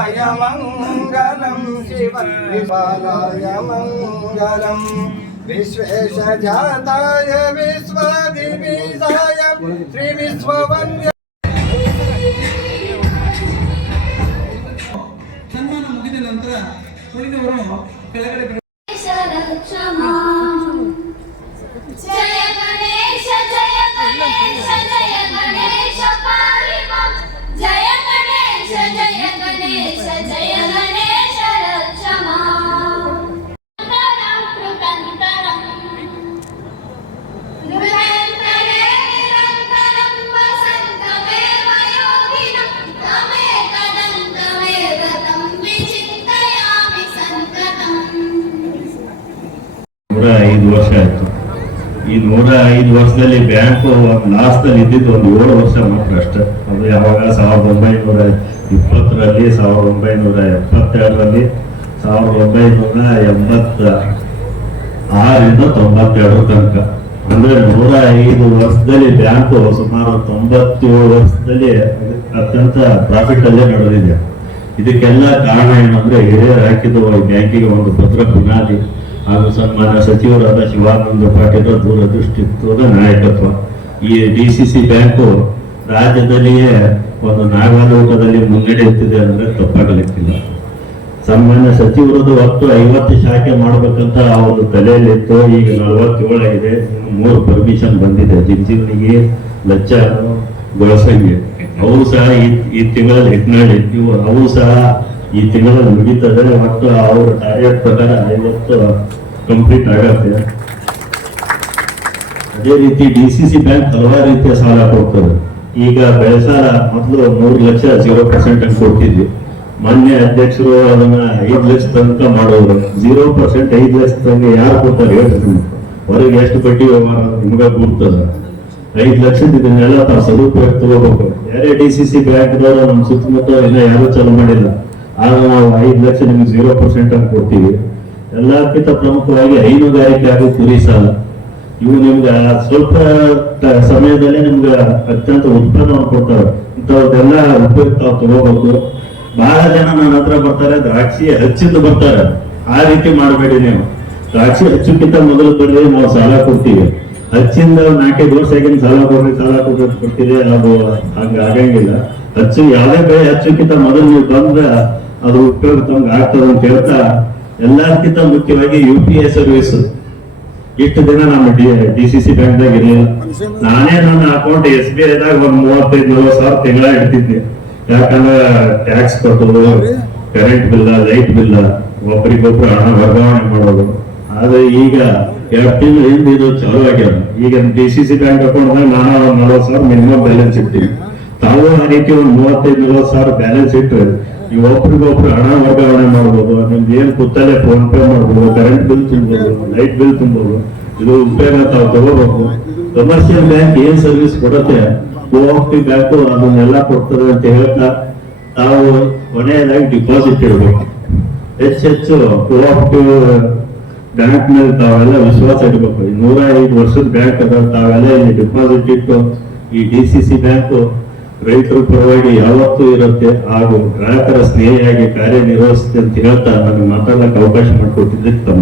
शिवाय मंगलम शिव विपालाय मंगलम विश्वेशजाताय विश्वदिवीजाय श्री विश्ववन्द्य ಸನ್ಮಾನ ಮುಗಿದ ನಂತರ ಉಳಿದವರು ಕೆಳಗಡೆ ವರ್ಷ ಆಯ್ತು. ಈ 105 ವರ್ಷದಲ್ಲಿ ಬ್ಯಾಂಕ್ ಲಾಸ್ಟ್ ಅಲ್ಲಿ ಇದ್ದಿದ್ದು ಒಂದು 7 ವರ್ಷ ಮಾತ್ರ ಅಷ್ಟೇ. ಅದು ಯಾವಾಗ 1920ರಲ್ಲಿ 1972ರಲ್ಲಿ 1986ರಿಂದ 92 ತನಕ, ಅಂದ್ರೆ 105 ವರ್ಷದಲ್ಲಿ ಬ್ಯಾಂಕ್ ಸುಮಾರು 97 ವರ್ಷದಲ್ಲಿ ಅತ್ಯಂತ ಪ್ರಾಫಿಟ್ ಅಲ್ಲೇ ನಡೆದಿದೆ. ಇದಕ್ಕೆಲ್ಲ ಕಾರಣ ಏನಂದ್ರೆ ಹಿರಿಯರು ಹಾಕಿದ್ದು ಬ್ಯಾಂಕಿಗೆ ಒಂದು ಭದ್ರ ಬುನಾದಿ ಹಾಗೂ ಸನ್ಮಾನ್ಯ ಸಚಿವರಾದ ಶಿವಾನಂದ ಪಾಟೀಲ್ ದೂರದೃಷ್ಟಿತ್ವದ ನಾಯಕತ್ವ. ಈ ಡಿಸಿಸಿ ಬ್ಯಾಂಕು ರಾಜ್ಯದಲ್ಲಿಯೇ ಒಂದು ನಾಗಾಲೋಕದಲ್ಲಿ ಮುನ್ನಡೆಯುತ್ತಿದೆ ಅಂದ್ರೆ ತಪ್ಪಾಗಲಿಕ್ಕಿಲ್ಲ. ಸನ್ಮಾನ್ಯ ಸಚಿವರದು ಒಟ್ಟು 50 ಶಾಖೆ ಮಾಡಬೇಕಂತ ಒಂದು ತಲೆಯಲ್ಲಿತ್ತು. ಈಗ 47 ಆಗಿದೆ. 3 ಪರ್ಮಿಷನ್ ಬಂದಿದೆ. ಜಿಂಜಿನಿಗೆ, ಲಚ್ಚ, ಗೊಳಸಂಗಿ. ಅವು ಸಹ ಈ ತಿಂಗಳಲ್ಲಿ ಹಿಟ್ನಾಳಿ ಅವು ಸಹ ಈ ತಿಂಗಳಲ್ಲಿ ಮುಗಿತದೆ. ಮತ್ತು ಅವರ ಟಾರ್ಗೆಟ್ ಪ್ರಕಾರ 50 ಕಂಪ್ಲೀಟ್ ಆಗತ್ತೆ. ಅದೇ ರೀತಿ ಡಿಸಿಸಿ ಬ್ಯಾಂಕ್ ಹಲವಾರು ರೀತಿಯ ಸಾಲ ಕೊಡ್ತದೆ. ಈಗ ಬೆಳೆ ಸಾಲ ಮೊದಲು 3 ಲಕ್ಷ 0% ಅಂತ ಕೊಡ್ತಿದ್ವಿ. ಮೊನ್ನೆ ಅಧ್ಯಕ್ಷರು ಅದನ್ನ 5 ಲಕ್ಷ ತನಕ ಮಾಡೋರು. 0% 5 ಲಕ್ಷ ತನಕ ಯಾರು ಕೊಡ್ತಾರೆ ಹೇಳ್ರಿ? ಹೊರಗೆ ಎಷ್ಟು ಬಡ್ಡಿ ವ್ಯವಹಾರ ನಿಮ್ಗೆ ಗುರ್ತದ. 5 ಲಕ್ಷದ ಇದನ್ನೆಲ್ಲ ತಾವು ಸದುಪಯೋಗ ತಗೋಬೇಕು. ಯಾರೇ ಡಿಸಿಸಿ ಬ್ಯಾಂಕ್ದವರು ನಮ್ಮ ಸುತ್ತಮುತ್ತ ಇನ್ನ ಯಾರು ಚಾಲು ಮಾಡಿಲ್ಲ. ಆಗ ನಾವು 5 ಲಕ್ಷ ನಿಮ್ಗೆ 0% ಅಂತ ಕೊಡ್ತೀವಿ. ಎಲ್ಲಕ್ಕಿಂತ ಪ್ರಮುಖವಾಗಿ ಹೈನುಗಾರಿಕೆ ಹಾಗೂ ಕುರಿ ಸಾಲ, ಇವು ನಿಮ್ಗೆ ಸ್ವಲ್ಪ ಸಮಯದಲ್ಲೇ ನಿಮ್ಗೆ ಅತ್ಯಂತ ಉತ್ಪನ್ನವನ್ನು ಕೊಡ್ತಾರೆ. ಇಂಥವ್ರದೆಲ್ಲ ಉಪಯುಕ್ತ ತಾವು ತಗೋಬೇಕು. ಬಹಳ ಜನ ನನ್ನ ಹತ್ರ ಬರ್ತಾರೆ, ದ್ರಾಕ್ಷಿ ಹಚ್ಚಿದ್ದು ಬರ್ತಾರೆ. ಆ ರೀತಿ ಮಾಡಬೇಡಿ ನೀವು. ದ್ರಾಕ್ಷಿ ಹಚ್ಚಕ್ಕಿಂತ ಮೊದಲು ಬರ್ರಿ, ನಾವು ಸಾಲ ಕೊಡ್ತೀವಿ. ಹಚ್ಚಿಂದ 4-5 ವರ್ಷ ಆಗಿನ ಸಾಲ ಕೊಡ್ತೀರಿ, ಅದು ಹಂಗ ಆಗಂಗಿಲ್ಲ. ಹಚ್ಚು ಯಾವುದೇ ಬೆಳೆ ಹಚ್ಚಕ್ಕಿಂತ ಮೊದಲು ನೀವು ಬಂದ್ರೆ ಅದು ಉಪಯೋಗ ತಮ್ಗೆ ಆಗ್ತದೆ ಅಂತ ಹೇಳ್ತಾ, ಎಲ್ಲಕ್ಕಿಂತ ಮುಖ್ಯವಾಗಿ UPI ಸರ್ವಿಸ್ ಇಷ್ಟು ದಿನ ನಮ್ಮ ಡಿಸಿಸಿ ಬ್ಯಾಂಕ್ದಾಗ ಇರಲಿಲ್ಲ. ನಾನೇ ನನ್ನ ಅಕೌಂಟ್ SBI ದಾಗ ಒಂದು 35-40 ಸಾವಿರ ತಿಂಗಳ ಇಡ್ತಿದ್ದೆ. ಯಾಕಂದ್ರೆ ಟ್ಯಾಕ್ಸ್ ಕಟ್ಟೋದು, ಕರೆಂಟ್ ಬಿಲ್, ಲೈಟ್ ಬಿಲ್, ಒಬ್ಬರಿಗೊಬ್ರು ಹಣ ವರ್ಗಾವಣೆ ಮಾಡೋದು. ಆದ್ರೆ ಈಗ 2 ತಿಂಗಳು ಹಿಂದೆ ಇದು ಚಾಲು ಆಗ್ಯಾರ. ಈಗ ಡಿಸಿಸಿ ಬ್ಯಾಂಕ್ ಅಕೌಂಟ್ದಾಗ ನಾನು 40 ಸಾವಿರ ಮಿನಿಮಮ್ ಬ್ಯಾಲೆನ್ಸ್ ಇಡ್ತೀವಿ. ತಾವು ಆ ರೀತಿ ಒಂದು 35-40 ಸಾವಿರ ಬ್ಯಾಲೆನ್ಸ್ ಇಟ್ಟರೆ ನೀವು ಒಬ್ರಿಗೊಬ್ರು ಹಣ ವರ್ಗಾವಣೆ ಮಾಡ್ಬೋದು. ನಿಮ್ದು ಏನ್ ಕೂತಲ್ಲೇ ಫೋನ್ ಪೇ ಮಾಡ್ಬೋದು, ಕರೆಂಟ್ ಬಿಲ್ ತುಂಬೋದು, ಲೈಟ್ ಬಿಲ್ ತುಂಬೋದು. ಇದು ಉಪಯೋಗ ತಾವು ತಗೋಬೇಕು. ಕಮರ್ಷಿಯಲ್ ಬ್ಯಾಂಕ್ ಏನ್ ಸರ್ವಿಸ್ ಕೊಡುತ್ತೆ, ಕೋಆಪರೇಟಿವ್ ಬ್ಯಾಂಕು ಅದನ್ನೆಲ್ಲ ಕೊಡ್ತದೆ ಅಂತ ಹೇಳ್ತಾ ತಾವು ಕೊನೆಯದಾಗಿ ಡಿಪಾಸಿಟ್ ಇಡಬೇಕು. ಹೆಚ್ಚೆಚ್ಚು ಕೋಆಪರೇಟಿವ್ ಬ್ಯಾಂಕ್ ಮೇಲೆ ತಾವೆಲ್ಲ ವಿಶ್ವಾಸ ಇಡಬೇಕು. 105 ವರ್ಷದ ಬ್ಯಾಂಕ್ ಅದ, ತಾವೆಲ್ಲ ಇಲ್ಲಿ ಡಿಪಾಸಿಟ್ ಇಟ್ಟು ಈ ಡಿಸಿಸಿ ಬ್ಯಾಂಕು ರೈತರ ಪರವಾಗಿ ಯಾವತ್ತೂ ಇರುತ್ತೆ ಹಾಗೂ ಗ್ರಾಹಕರ ಸ್ನೇಹಿಯಾಗಿ ಕಾರ್ಯನಿರ್ವಹಿಸುತ್ತೆ ಅಂತ ಹೇಳ್ತಾ ನನಗೆ ಮಾತಾಡಕ್ಕೆ ಅವಕಾಶ ಮಾಡಿಕೊಟ್ಟಿದ್ದಕ್ಕೆ ತಮ್ಮ